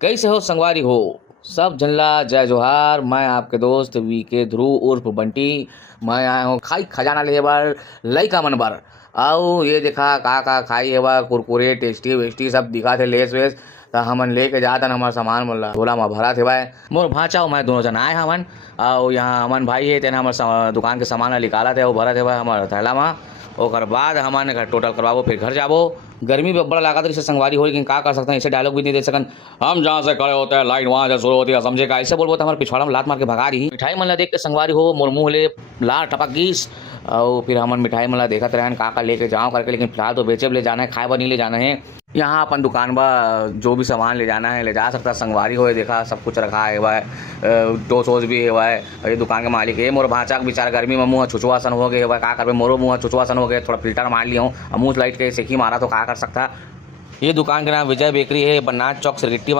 कैसे हो संगवारी हो सब जनला जय जोहार। मैं आपके दोस्त वीके ध्रुव उर्फ बंटी। मैं आया हूँ खाई खजाना ले बार लइका मन बर। आओ ये देखा का खाई है बा कुरकुरे टेस्टी वेस्टी सब दिखा थे लेस वेस। त हमन लेके जात हन हमार सामान मन ला झोला में भरा थे भाई। मोर भाचा मैं दोनों जन आए हमन। आओ यहाँ हमन भाई है तेने हमार दुकान के सामान ला निकाला थे वो भरा थे भाई हमार थैला में। ओकर बाद हमन घर टोटल करवाबो फिर घर जाबो। गर्मी भी बड़ा लागत रही संगवारी हो लेकिन का कर सकते हैं, ऐसे डायलॉग भी नहीं दे सकन। हम जहाँ से खड़े होते हैं लाइन वहाँ से शुरू होती है समझेगा, ऐसे बोलबो तो हमारे पिछवाड़ा में लात मार के भगा रही। मिठाई मन ला देख के संगवारी हो मोर मुँह ले लार टपक गीस। और फिर हमन मिठाई मन ला देखत रहन का लेके जाओ करके, लेकिन फिलहाल तो बेचे ले जाना है, खाए बर नहीं ले जाना है। यहाँ अपन दुकान बा जो भी सामान ले जाना है ले जा सकता संगवारी हो। देखा सब कुछ रखा है भाई, टोस वोस भी है भाई। ये दुकान के मालिक है मोर भाचा के बेचारा गर्मी में मुँह चुचवासन हो गए भाई, का कर मोरो मुँह चुचवासन हो गए, थोड़ा फिल्टर मार लिया हूँ मुँह लाइट के सेकी मारा तो का कर सकता। ये दुकान के नाम विजय बेकरी है, बनाज चौक सिरगिट्टी में।